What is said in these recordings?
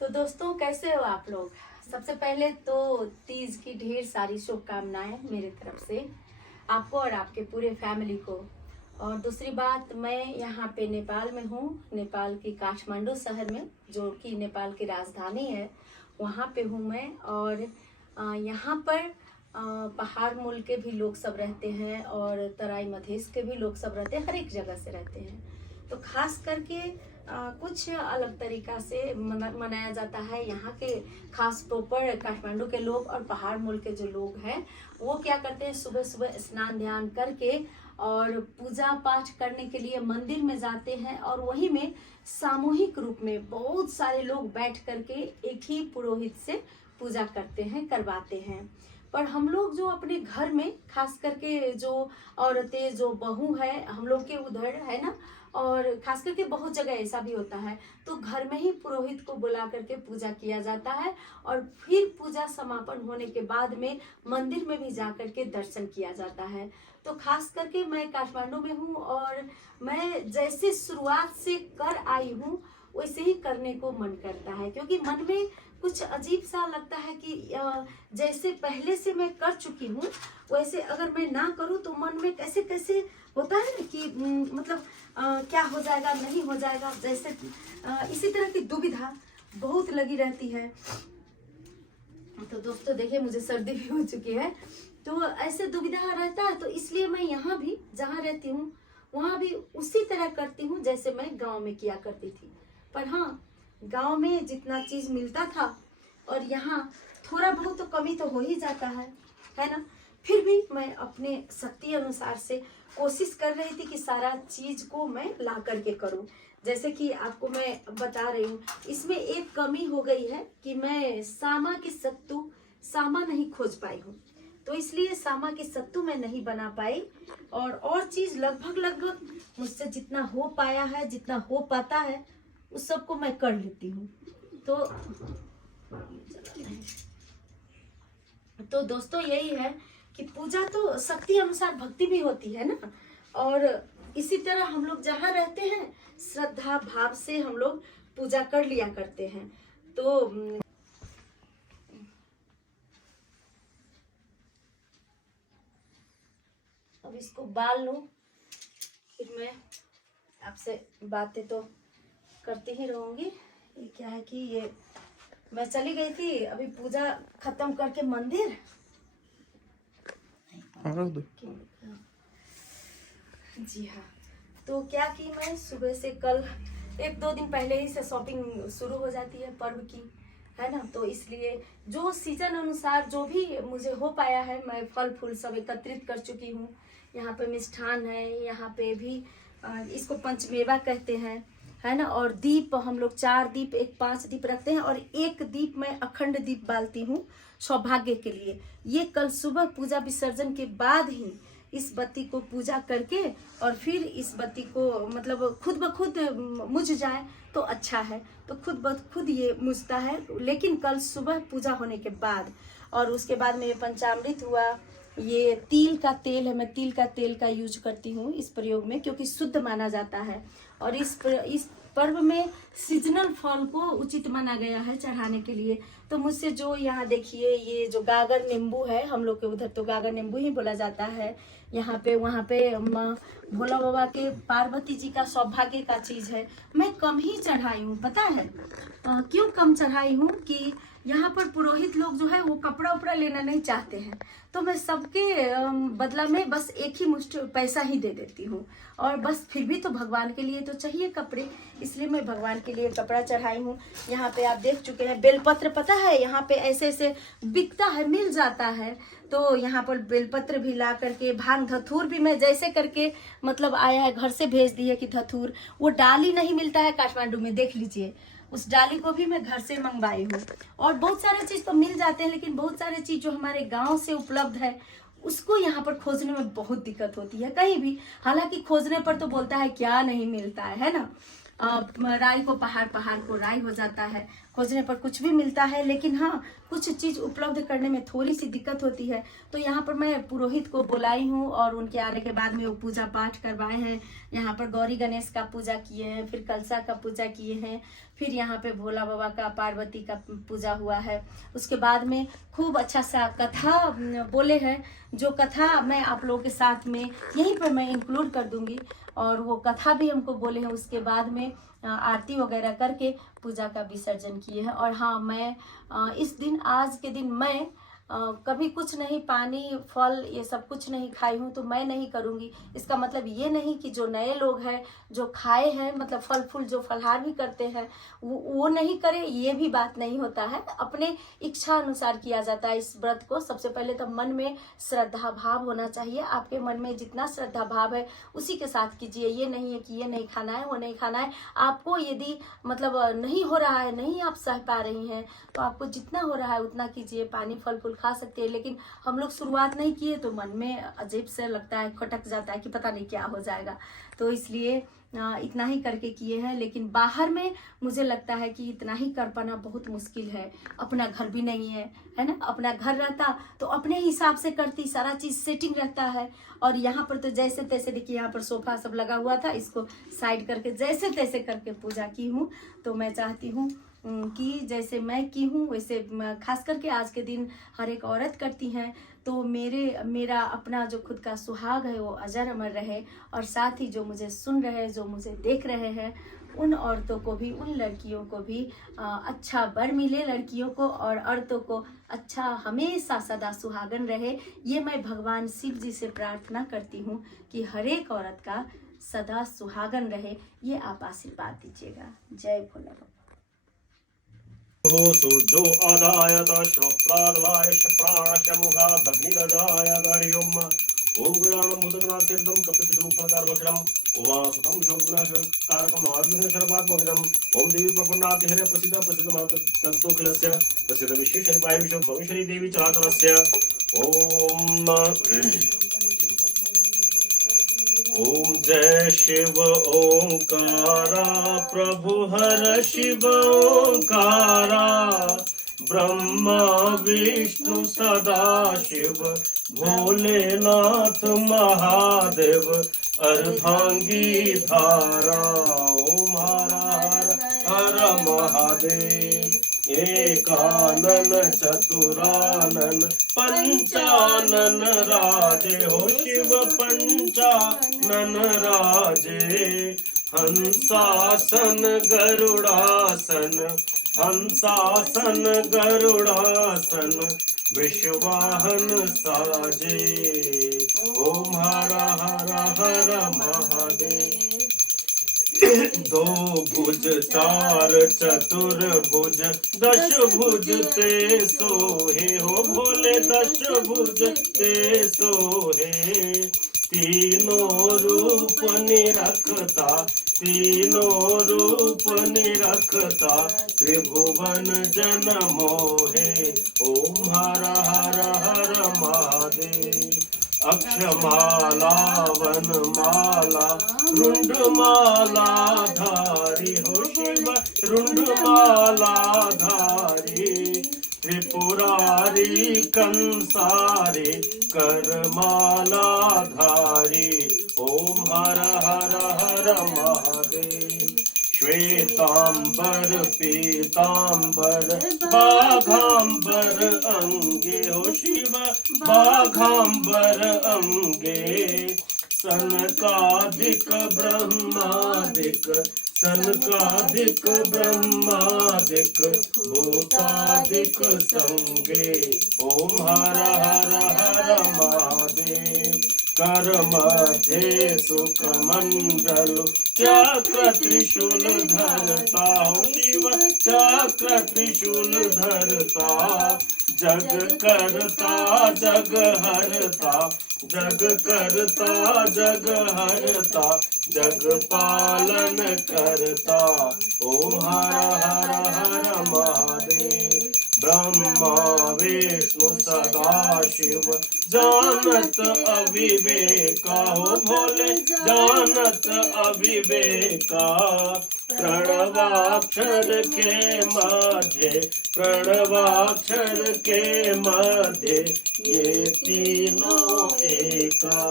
तो दोस्तों, कैसे हो आप लोग। सबसे पहले तो तीज की ढेर सारी शुभकामनाएं मेरी तरफ से आपको और आपके पूरे फैमिली को। और दूसरी बात, मैं यहाँ पे नेपाल में हूँ, नेपाल की काठमांडू शहर में, जो कि नेपाल की राजधानी है, वहाँ पे हूँ मैं। और यहाँ पर पहाड़ मूल के भी लोग सब रहते हैं और तराई मधेश के भी लोग सब रहते हैं, हर एक जगह से रहते हैं। तो खास करके कुछ अलग तरीका से मनाया जाता है। यहाँ के खास प्रॉपर काठमांडू के लोग और पहाड़ मूल के जो लोग हैं वो क्या करते हैं, सुबह सुबह स्नान ध्यान करके और पूजा पाठ करने के लिए मंदिर में जाते हैं और वहीं में सामूहिक रूप में बहुत सारे लोग बैठ करके एक ही पुरोहित से पूजा करते हैं, करवाते हैं। पर हम लोग जो अपने घर में खास करके जो औरतें, जो बहू है हम लोग के उधर है ना, और खास करके बहुत जगह ऐसा भी होता है, तो घर में ही पुरोहित को बुला करके पूजा किया जाता है और फिर पूजा समापन होने के बाद में मंदिर में भी जा करके दर्शन किया जाता है। तो खास करके मैं काठमांडू में हूँ और मैं जैसे शुरुआत से कर आई हूँ वैसे ही करने को मन करता है, क्योंकि मन में कुछ अजीब सा लगता है कि जैसे पहले से मैं कर चुकी हूँ वैसे अगर मैं ना करूँ तो मन में कैसे कैसे होता है ना कि मतलब क्या हो जाएगा, नहीं हो जाएगा, जैसे इसी तरह की दुविधा बहुत लगी रहती है। तो दोस्तों देखिए, मुझे सर्दी भी हो चुकी है, तो ऐसे दुविधा रहता है। तो इसलिए मैं यहाँ भी जहाँ रहती हूँ वहाँ भी उसी तरह करती हूँ जैसे मैं गांव में किया करती थी। पर हाँ, गांव में जितना चीज मिलता था और यहाँ थोड़ा बहुत तो कमी तो हो ही जाता है ना। फिर भी मैं अपने शक्ति अनुसार से कोशिश कर रही थी कि सारा चीज को मैं ला करके करूं। जैसे कि आपको मैं बता रही हूँ, इसमें एक कमी हो गई है कि मैं सामा की सत्तू सामा नहीं खोज पाई हूँ, तो इसलिए सामा की सत्तू मैं नहीं बना पाई। और चीज लगभग लगभग मुझसे जितना हो पाया है, जितना हो पाता है उस सबको मैं कर लेती हूँ। तो दोस्तों यही है कि पूजा तो शक्ति अनुसार भक्ति भी होती है ना, और इसी तरह हम लोग जहाँ रहते हैं श्रद्धा भाव से हम लोग पूजा कर लिया करते हैं। तो अब इसको बाल लूं, फिर मैं आपसे बातें तो करती ही रहूंगी। ये क्या है कि ये मैं चली गई थी अभी पूजा खत्म करके मंदिर। जी हाँ, तो क्या की मैं सुबह से कल एक दो दिन पहले ही से शॉपिंग शुरू हो जाती है पर्व की, है ना। तो इसलिए जो सीजन अनुसार जो भी मुझे हो पाया है मैं फल फूल सब एकत्रित कर चुकी हूँ। यहाँ पे मिष्ठान है, यहाँ पे भी इसको पंचमेवा कहते हैं, है ना। और दीप हम लोग 4 दीप, एक 5 दीप रखते हैं और एक दीप मैं अखंड दीप बालती हूँ सौभाग्य के लिए। ये कल सुबह पूजा विसर्जन के बाद ही इस बत्ती को पूजा करके और फिर इस बत्ती को मतलब खुद ब खुद मुझ जाए तो अच्छा है, तो खुद ब खुद ये मुझता है, लेकिन कल सुबह पूजा होने के बाद। और उसके बाद में ये पंचामृत हुआ, ये तिल का तेल है, मैं तिल का तेल का यूज करती हूँ इस प्रयोग में, क्योंकि शुद्ध माना जाता है। और इस पर्व में सीजनल फल को उचित माना गया है चढ़ाने के लिए। तो मुझसे जो यहाँ देखिए, ये जो गागर नींबू है, हम लोग के उधर तो गागर नींबू ही बोला जाता है, यहाँ पे वहाँ पे भोला बाबा के पार्वती जी का सौभाग्य का चीज है। मैं कम ही चढ़ाई हूँ, पता है क्यों कम चढ़ाई हूँ कि यहाँ पर पुरोहित लोग जो है वो कपड़ा उपड़ा लेना नहीं चाहते हैं, तो मैं सबके बदला में बस एक ही मुश्त पैसा ही दे देती हूँ। और बस फिर भी तो भगवान के लिए तो चाहिए कपड़े, इसलिए मैं भगवान के लिए कपड़ा चढ़ाई हूँ। यहाँ पे आप देख चुके हैं बेलपत्र, पता है यहाँ पे ऐसे ऐसे बिकता है, मिल जाता है। तो यहाँ पर बेलपत्र भी ला करके, भांग धतूर भी मैं जैसे करके मतलब आया है घर से भेज दी है कि धतूर, वो डाली नहीं मिलता है काठमांडू में, देख लीजिए, उस डाली को भी मैं घर से मंगवाई हूँ। और बहुत सारे चीज तो मिल जाते हैं, लेकिन बहुत सारे चीज जो हमारे गांव से उपलब्ध है उसको यहाँ पर खोजने में बहुत दिक्कत होती है कहीं भी। हालांकि खोजने पर तो बोलता है क्या नहीं मिलता है ना। राई को पहाड़, पहाड़ को राई हो जाता है, खोजने पर कुछ भी मिलता है, लेकिन हाँ कुछ चीज उपलब्ध करने में थोड़ी सी दिक्कत होती है। तो यहाँ पर मैं पुरोहित को बुलाई हूँ और उनके आने के बाद में वो पूजा पाठ करवाए हैं। यहाँ पर गौरी गणेश का पूजा किए हैं, फिर कलसा का पूजा किए हैं, फिर यहाँ पे भोला बाबा का, पार्वती का पूजा हुआ है। उसके बाद में खूब अच्छा सा कथा बोले हैं, जो कथा मैं आप लोगों के साथ में यहीं पर मैं इंक्लूड कर दूंगी, और वो कथा भी हमको बोले हैं। उसके बाद में आरती वगैरह करके पूजा का विसर्जन किए हैं। और हाँ, मैं इस दिन, आज के दिन मैं कभी कुछ नहीं, पानी फल ये सब कुछ नहीं खाई हूँ, तो मैं नहीं करूँगी। इसका मतलब ये नहीं कि जो नए लोग हैं जो खाए हैं, मतलब फल फूल जो फलहार भी करते हैं वो नहीं करे, ये भी बात नहीं होता है। अपने इच्छा अनुसार किया जाता है इस व्रत को। सबसे पहले तो मन में श्रद्धा भाव होना चाहिए। आपके मन में जितना श्रद्धा भाव है उसी के साथ कीजिए। ये नहीं है कि ये नहीं खाना है, वो नहीं खाना है। आपको यदि मतलब नहीं हो रहा है, नहीं आप सह पा रही हैं, तो आपको जितना हो रहा है उतना कीजिए। पानी फल फूल खा सकते हैं, लेकिन हम लोग शुरुआत नहीं किए तो मन में अजीब से लगता है, खटक जाता है कि पता नहीं क्या हो जाएगा, तो इसलिए इतना ही करके किए हैं। लेकिन बाहर में मुझे लगता है कि इतना ही कर पाना बहुत मुश्किल है। अपना घर भी नहीं है, है ना। अपना घर रहता तो अपने हिसाब से करती, सारा चीज सेटिंग रहता है। और यहाँ पर तो जैसे तैसे, देखिए यहाँ पर सोफा सब लगा हुआ था, इसको साइड करके जैसे तैसे करके पूजा की हूँ। तो मैं चाहती हूँ कि जैसे मैं की हूँ वैसे खास करके आज के दिन हर एक औरत करती हैं। तो मेरा अपना जो खुद का सुहाग है वो अजर अमर रहे, और साथ ही जो मुझे सुन रहे हैं, जो मुझे देख रहे हैं, उन औरतों को भी, उन लड़कियों को भी अच्छा वर मिले, लड़कियों को और औरतों को अच्छा हमेशा सदा सुहागन रहे। ये मैं भगवान शिव जी से प्रार्थना करती हूँ कि हर एक औरत का सदा सुहागन रहे। ये आप आशीर्वाद दीजिएगा। जय भोला बाबा। सूर्यो आदायत श्रोत्राद्वायश प्राणश मुखादग्निरजायत हरिओम ओम गुणाणं भूतगणातीर्थं कपितरूपकारवक्षरम् उमासुतं शोकनाशकारकम् आद्विघ्नशरपात्मकम् ओम देवी प्रपन्नातिहरे प्रसिद्धमातत्तोखिलस्य प्रसिद्ध विश्वेश्वरिपाय विश्वत्वमेश्वरी देवी चराचरस्य ओम जय शिव ओंकारा प्रभु हर शिव ओंकारा ब्रह्मा विष्णु सदा शिव भोलेनाथ महादेव अर्धांगी धारा ओम हर हर महादेव एकानन चतुरानन पंचानन राजे हो शिव पंचानन राजे हंसासन गरुड़ासन हंसासन गरुड़ासन विश्वाहन साजे ओम हर हर हर महादेव दो भुज चार चतुर्भुज दश भुज ते सोहे हो भोले दश भुज ते सोहे तीनों रूप निरखता तीनों रूप निरखता त्रिभुवन जन मोहे ओम हर हर हर महादेव अक्षमाला वनमाला रुंडमाला धारी हो शिव रुंडमाला धारी त्रिपुरारी कंसारी करमाला धारी ओम हर हर हर महादेव श्वेतांबर पीतांबर बाघांबर अंगे हो शिव बाघांबर अंगे सनकादिक ब्रह्मादिक सनकादिक ब्रह्मादिक भूतादिक संगे ओम हर हर हर महादेव कर मध्य सुख मंडल चक्र त्रिशूल धरता हो शिव चक्र त्रिशूल धरता जग करता जग हरता जग करता जग हरता जग पालन करता ओम हर हर हर महादेव ब्रह्मा विष्णु सदा शिव जानत अविवेका हो भोले जानत अविवेका प्रणवाक्षर के मध्य प्रणवाक्षर के मध्य ये तीनों एका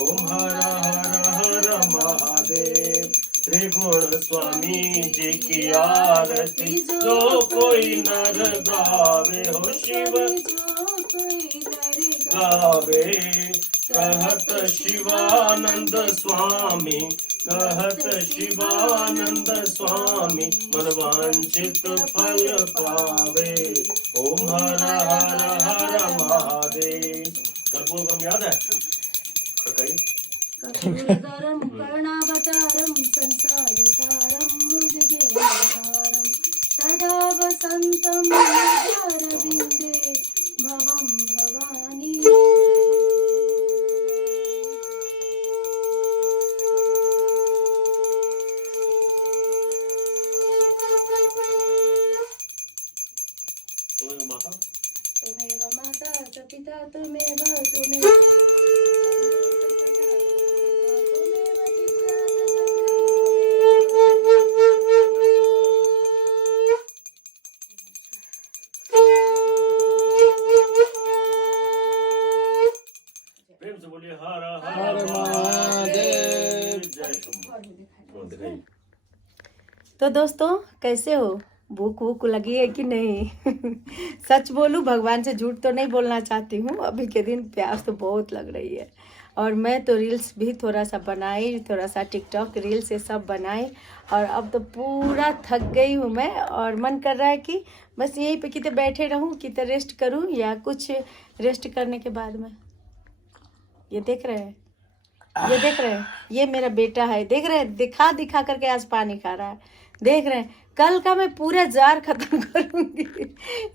ओम हर हर हर महादेव त्रिगुण स्वामी जी की आरती जो कोई नर गावे हो शिव गावे। कहत शिवानंद स्वामी कहत शिवानंद स्वामी मन वांछित फल पावे। ओम हर हर हर महादेव। कर्पूरम याद है? कर्पूरधरम करुणावतारम संसार सारम भुजगेन्द्रहारम सदा वसंतम हृदयारविंदे भवम भवानी। त्वमेव माता च पिता त्वमेव त्वमेव प्रेम से बोलिए हर हर हर महादेव। जय शंभू। दिखाइए। तो दोस्तों कैसे हो? भूख वूख लगी है कि नहीं? सच बोलूं, भगवान से झूठ तो नहीं बोलना चाहती हूँ। अभी के दिन प्यास तो बहुत लग रही है। और मैं तो रील्स भी थोड़ा सा बनाई, थोड़ा सा टिकटॉक रील्स ये सब बनाई। और अब तो पूरा थक गई हूँ मैं। और मन कर रहा है कि बस यहीं पे कितने बैठे रहूँ, कितने रेस्ट करूँ, या कुछ रेस्ट करने के बाद में ये देख रहे हैं, ये देख रहे हैं, ये मेरा बेटा है। देख रहे हैं, दिखा दिखा करके आज पानी खा रहा है। देख रहे हैं, कल का मैं पूरा जार खत्म करूंगी,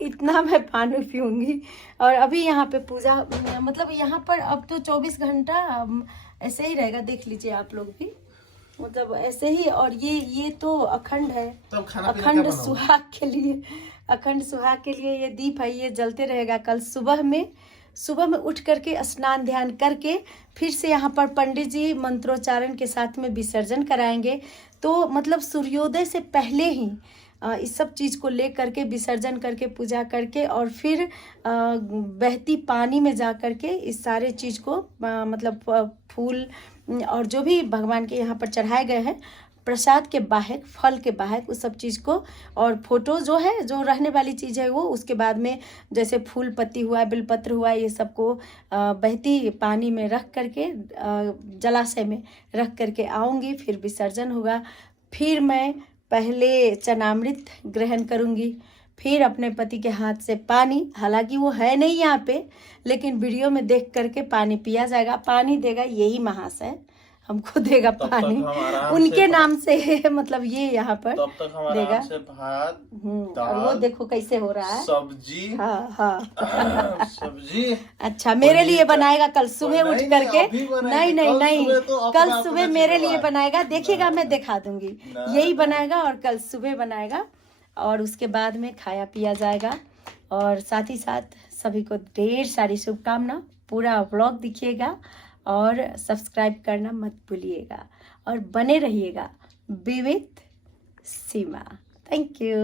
इतना मैं पानी पीऊंगी। और अभी यहाँ पे पूजा, मतलब यहाँ पर अब तो 24 घंटा ऐसे ही रहेगा। देख लीजिए आप लोग भी, मतलब ऐसे ही। और ये तो अखंड है, अखंड सुहाग के लिए, अखंड सुहाग के लिए ये दीप है, ये जलते रहेगा। कल सुबह में उठ करके स्नान ध्यान करके फिर से यहाँ पर पंडित जी मंत्रोच्चारण के साथ में विसर्जन कराएंगे। तो मतलब सूर्योदय से पहले ही इस सब चीज़ को ले करके विसर्जन करके पूजा करके और फिर बहती पानी में जा करके इस सारे चीज़ को मतलब फूल और जो भी भगवान के यहाँ पर चढ़ाए गए हैं प्रसाद के बाहर, फल के बाहर, उस सब चीज़ को और फोटो जो है, जो रहने वाली चीज़ है वो, उसके बाद में जैसे फूल पत्ती हुआ, बिलपत्र हुआ, ये सबको बहती पानी में रख करके जलाशय में रख करके आऊँगी। फिर विसर्जन होगा। फिर मैं पहले चनामृत ग्रहण करूँगी, फिर अपने पति के हाथ से पानी, हालांकि वो है नहीं यहाँ पे, लेकिन वीडियो में देख करके पानी पिया जाएगा। पानी देगा यही महाशय, हमको देगा पानी, उनके नाम से मतलब ये यहाँ पर तब तक हम देगा। आराम से भात, और वो देखो कैसे हो रहा है, सब्जी। हाँ सब्जी अच्छा मेरे लिए बनाएगा कल सुबह उठ नहीं, करके। अभी बनाएगी। नहीं कल सुबह तो अपने कल आप को सुबह नसीब मेरे लिए हुआ है। बनाएगा, देखिएगा मैं दिखा दूंगी। ना, यही ना। बनाएगा और कल सुबह बनाएगा और उसके बाद में खाया पिया जाएगा। और साथ ही साथ सभी को ढेर सारी शुभकामना। पूरा व्लॉग देखिएगा और सब्सक्राइब करना मत भूलिएगा और बने रहिएगा B with Seema. Thank you.